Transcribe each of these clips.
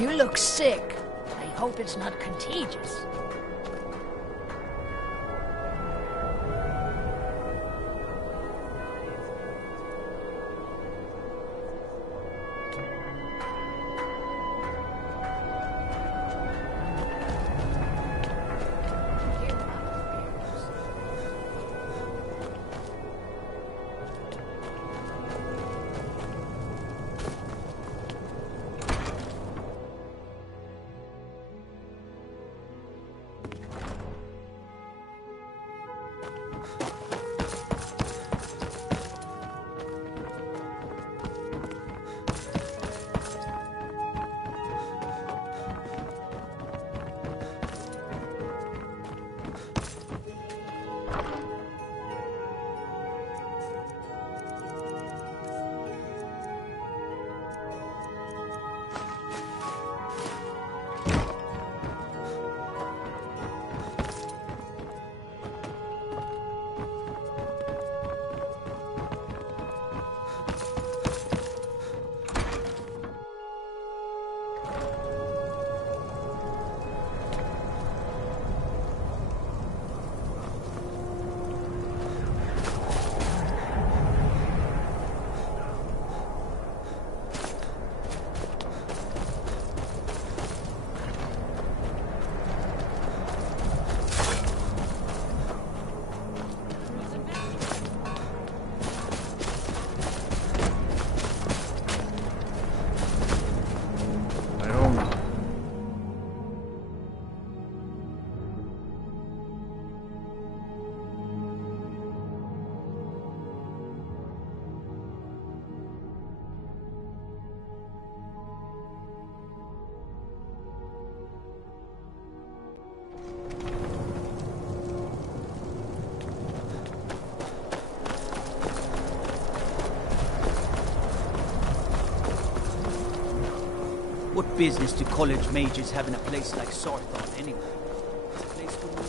You look sick. I hope it's not contagious. What business do college mages have in a place like Sarthon anyway? It's a place for more.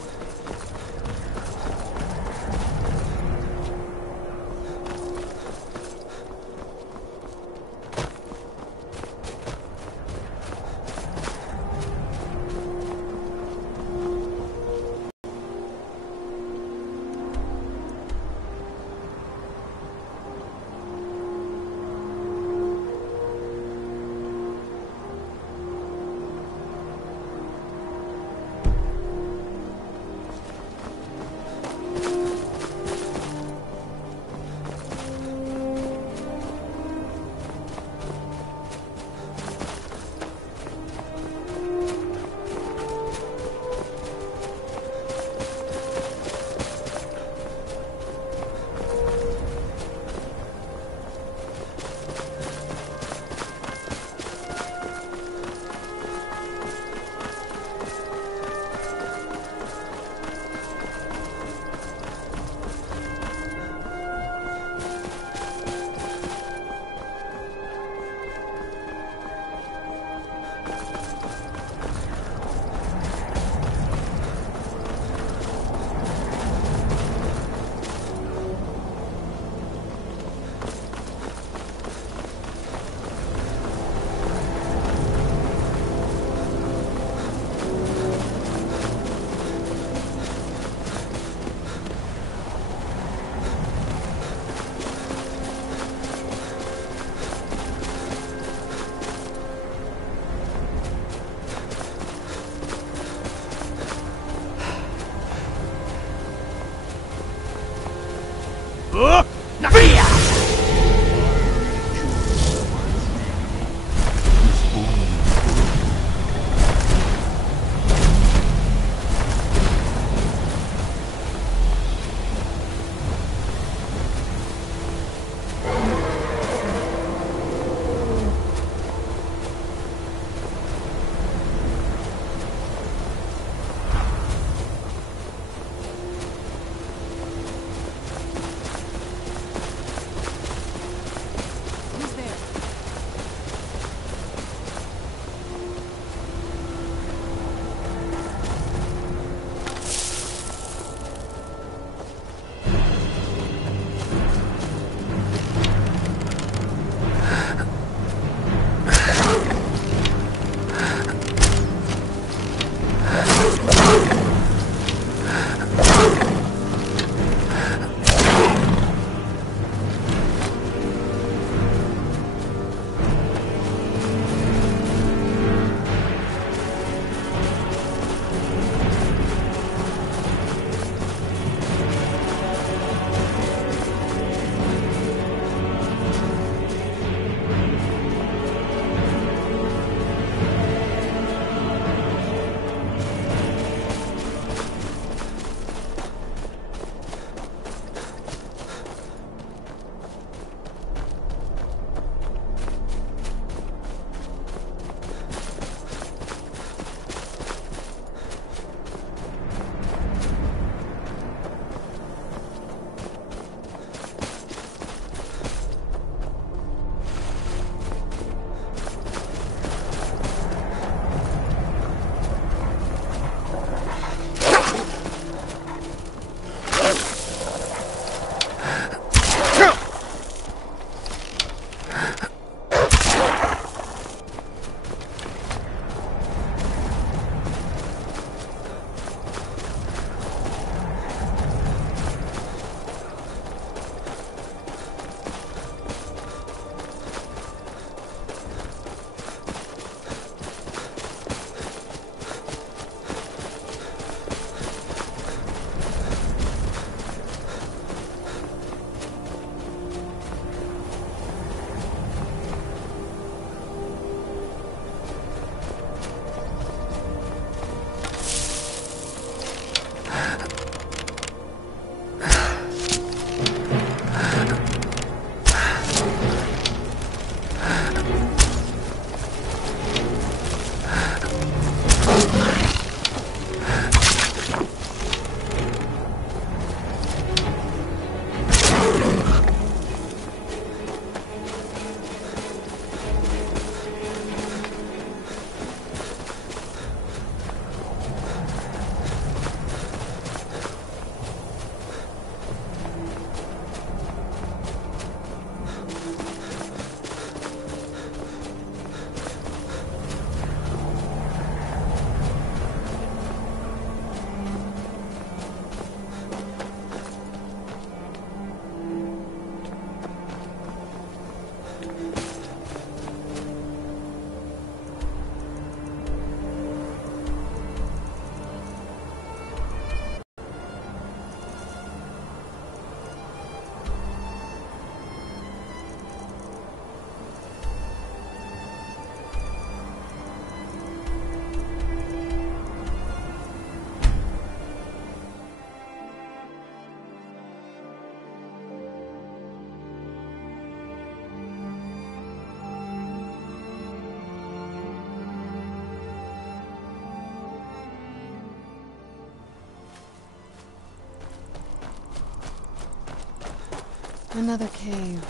Another cave.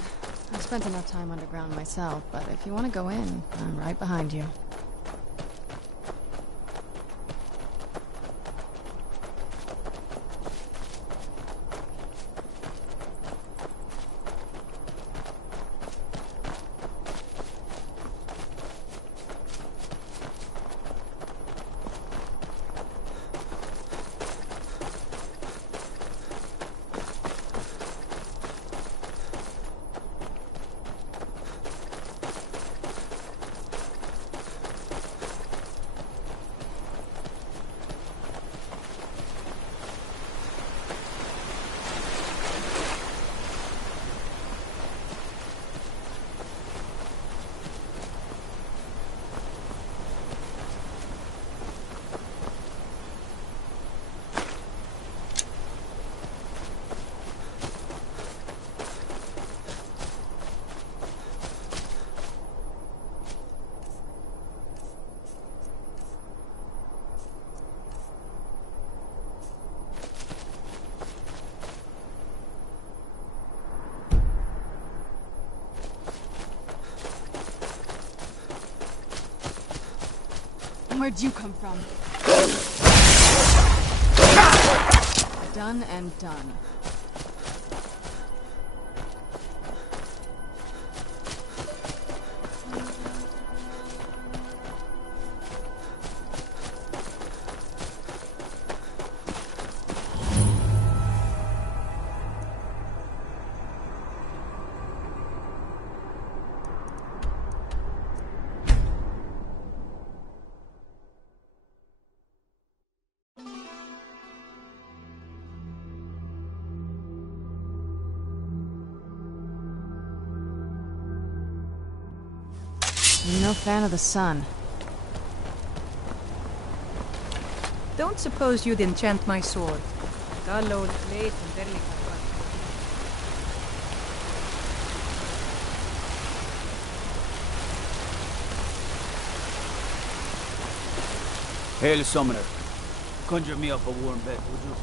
I've spent enough time underground myself, but if you want to go in, I'm right behind you. Where'd you come from? Done and done. I'm no fan of the sun. Don't suppose you'd enchant my sword. Hail, summoner. Conjure me up a warm bed, would you?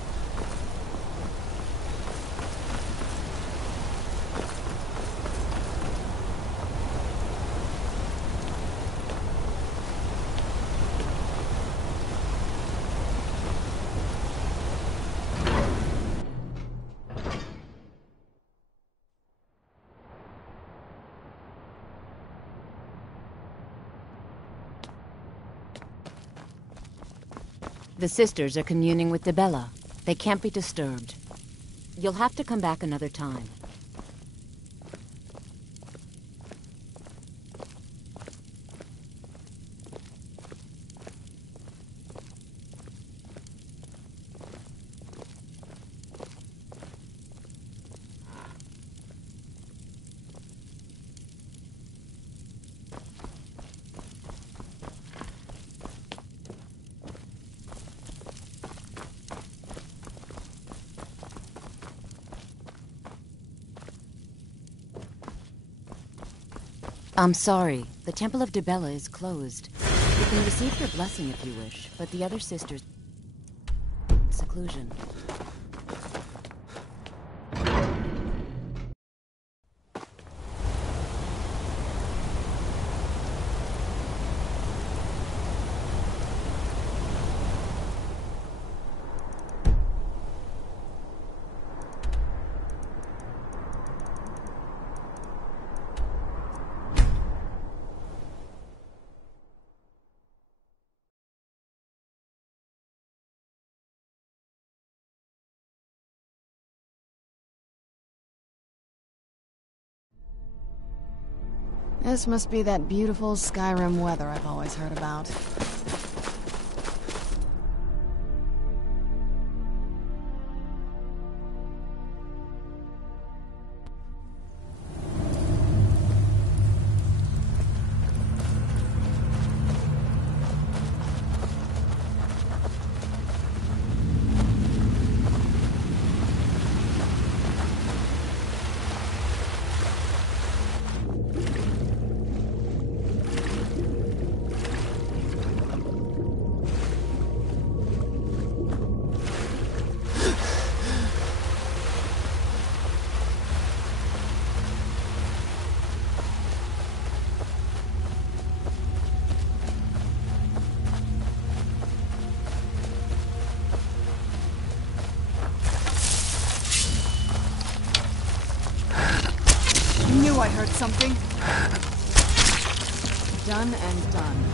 The sisters are communing with Debella. They can't be disturbed. You'll have to come back another time. I'm sorry. The Temple of Debella is closed. You can receive their blessing if you wish, but the other sisters... seclusion. This must be that beautiful Skyrim weather I've always heard about. I heard something. Done and done.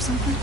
Something?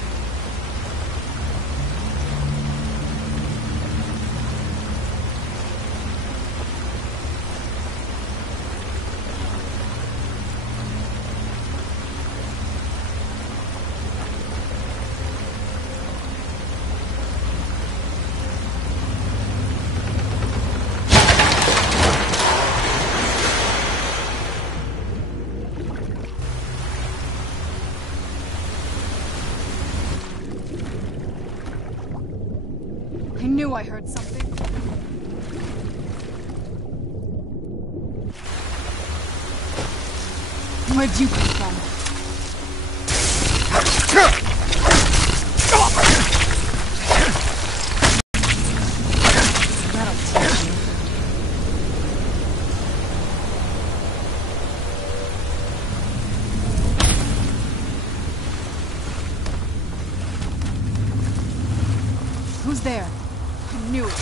I heard something. Where'd you come from? That'll teach you. Who's there? I knew it.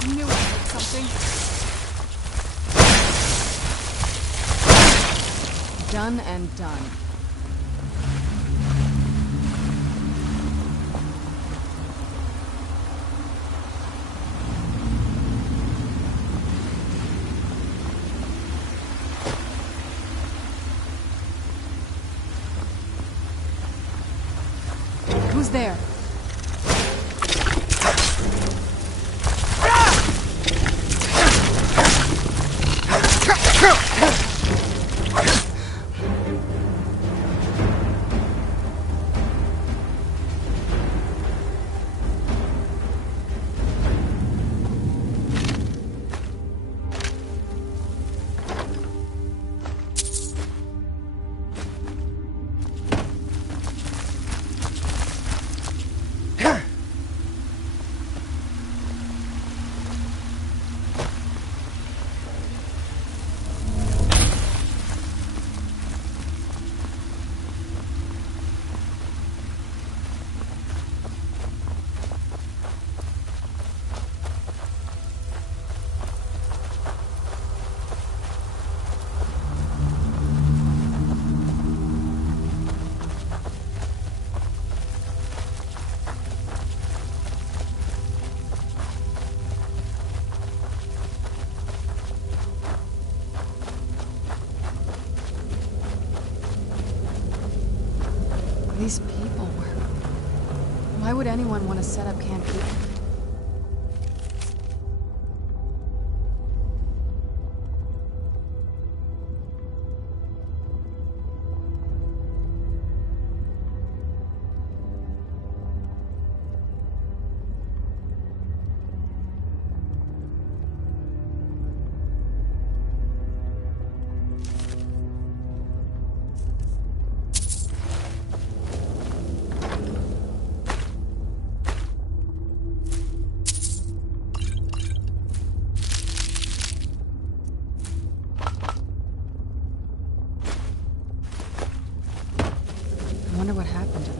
I knew I heard something. Done and done. Who's there? These people were... Why would anyone want to set up camp here? I wonder what happened to them.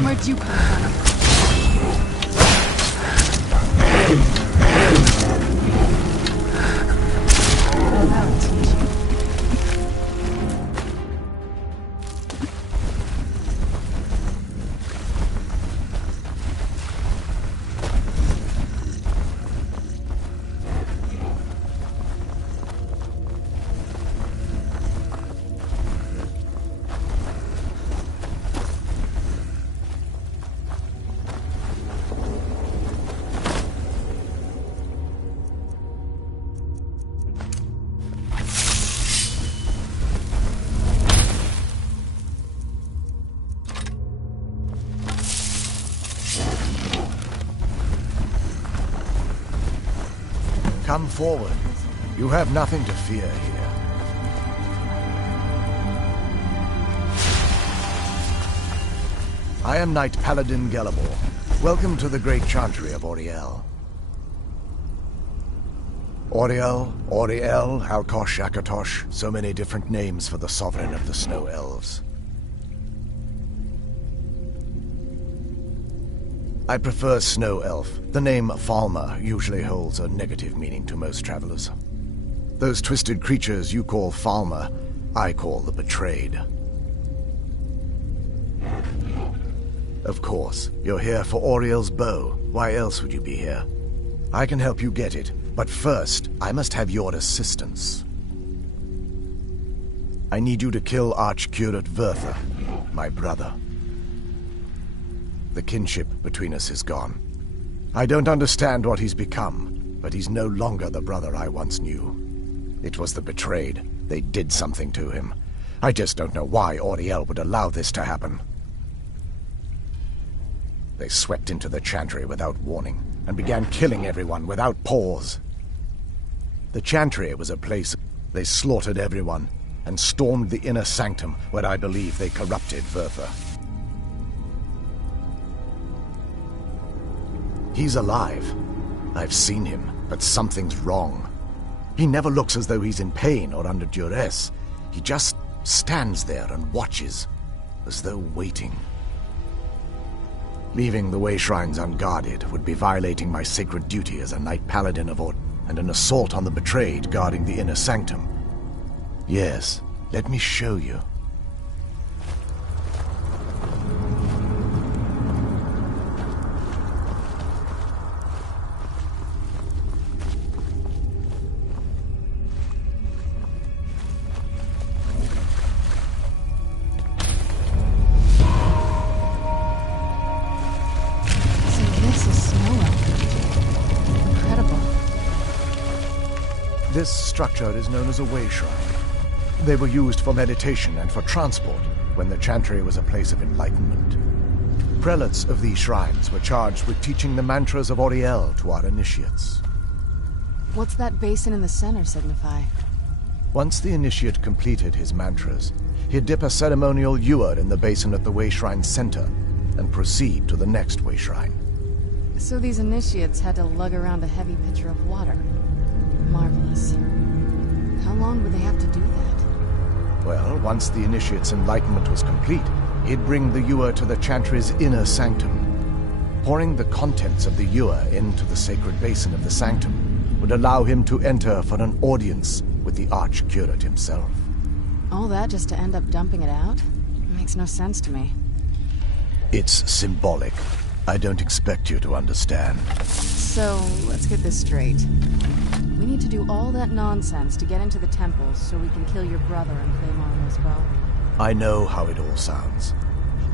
Where'd you come from? That'll teach you. Come forward. You have nothing to fear here. I am Knight Paladin Gelabor. Welcome to the Great Chantry of Auriel. Auriel, Alkosh, Akatosh, so many different names for the sovereign of the Snow Elves. I prefer Snow Elf. The name Falmer usually holds a negative meaning to most travelers. Those twisted creatures you call Falmer, I call the Betrayed. Of course, you're here for Auriel's bow. Why else would you be here? I can help you get it, but first, I must have your assistance. I need you to kill Archcurate Vertha, my brother. The kinship between us is gone. I don't understand what he's become, but he's no longer the brother I once knew. It was the Betrayed. They did something to him. I just don't know why Auriel would allow this to happen. They swept into the Chantry without warning, and began killing everyone without pause. The Chantry was a place they slaughtered everyone, and stormed the inner sanctum, where I believe they corrupted Vertha. He's alive. I've seen him, but something's wrong. He never looks as though he's in pain or under duress. He just stands there and watches, as though waiting. Leaving the Way Shrines unguarded would be violating my sacred duty as a Knight Paladin of Ord, and an assault on the Betrayed guarding the inner sanctum. Yes, let me show you. This structure is known as a Way Shrine. They were used for meditation and for transport when the Chantry was a place of enlightenment. Prelates of these shrines were charged with teaching the mantras of Auriel to our initiates. What's that basin in the center signify? Once the initiate completed his mantras, he'd dip a ceremonial ewer in the basin at the Way Shrine's center and proceed to the next Way Shrine. So these initiates had to lug around a heavy pitcher of water. Marvelous. How long would they have to do that? Well, once the initiate's enlightenment was complete, he'd bring the ewer to the Chantry's inner sanctum. Pouring the contents of the ewer into the sacred basin of the sanctum would allow him to enter for an audience with the Archcurate himself. All that just to end up dumping it out? It makes no sense to me. It's symbolic. I don't expect you to understand. So, let's get this straight. We need to do all that nonsense to get into the temples so we can kill your brother and claim Arno's bow. I know how it all sounds.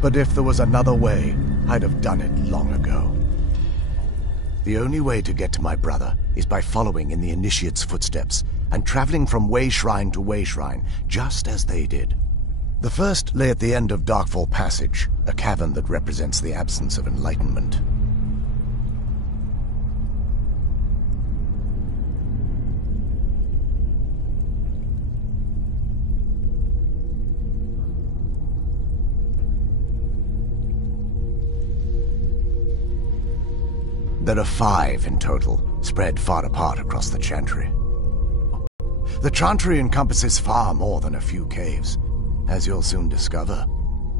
But if there was another way, I'd have done it long ago. The only way to get to my brother is by following in the Initiate's footsteps and traveling from Way Shrine to Way Shrine, just as they did. The first lay at the end of Darkfall Passage, a cavern that represents the absence of enlightenment. There are 5 in total, spread far apart across the Chantry. The Chantry encompasses far more than a few caves, as you'll soon discover.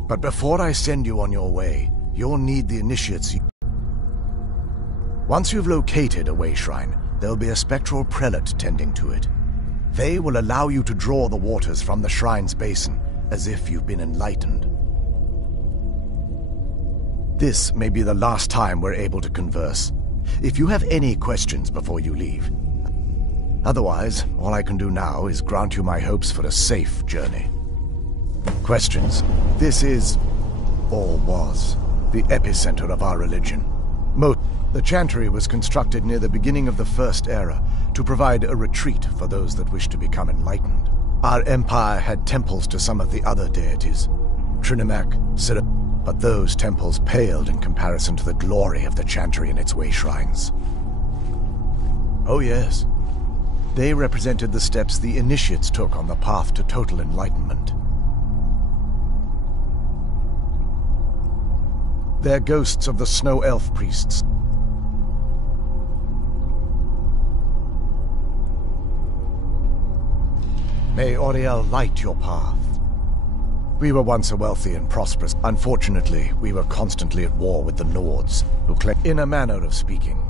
But before I send you on your way, you'll need the initiates. Once you've located a way shrine, there'll be a spectral prelate tending to it. They will allow you to draw the waters from the shrine's basin, as if you've been enlightened. This may be the last time we're able to converse. If you have any questions before you leave. Otherwise, all I can do now is grant you my hopes for a safe journey. Questions? This is, or was, the epicenter of our religion. The chantry was constructed near the beginning of the First Era to provide a retreat for those that wish to become enlightened. Our empire had temples to some of the other deities, Trinimac, but those temples paled in comparison to the glory of the chantry and its way shrines. Oh yes, they represented the steps the initiates took on the path to total enlightenment. They're ghosts of the snow elf priests. May Auriel light your path. We were once a wealthy and prosperous. Unfortunately, we were constantly at war with the Nords, who claimed, in a manner of speaking.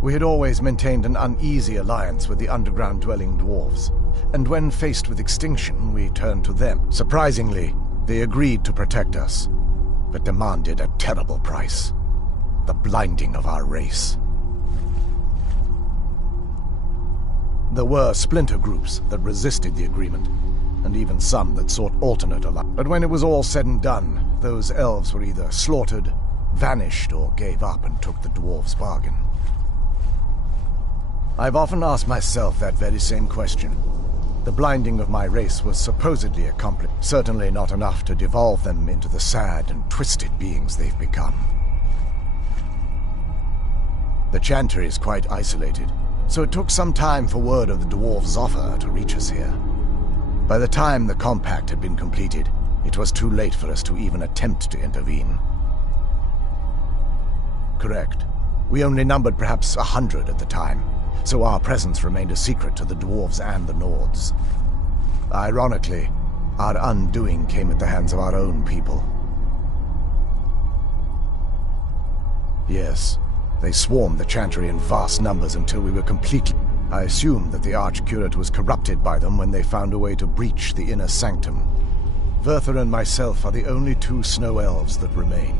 We had always maintained an uneasy alliance with the underground-dwelling dwarves, and when faced with extinction, we turned to them. Surprisingly, they agreed to protect us, but demanded a terrible price: the blinding of our race. There were splinter groups that resisted the agreement, and even some that sought alternate alliance. But when it was all said and done, those elves were either slaughtered, vanished, or gave up and took the dwarves' bargain. I've often asked myself that very same question. The blinding of my race was supposedly accomplished, certainly not enough to devolve them into the sad and twisted beings they've become. The chantry is quite isolated, so it took some time for word of the dwarves' offer to reach us here. By the time the compact had been completed, it was too late for us to even attempt to intervene. Correct. We only numbered perhaps 100 at the time, so our presence remained a secret to the dwarves and the Nords. Ironically, our undoing came at the hands of our own people. Yes, they swarmed the chantry in vast numbers until we were completely... I assume that the Archcurate was corrupted by them when they found a way to breach the inner sanctum. Verther and myself are the only two snow elves that remain.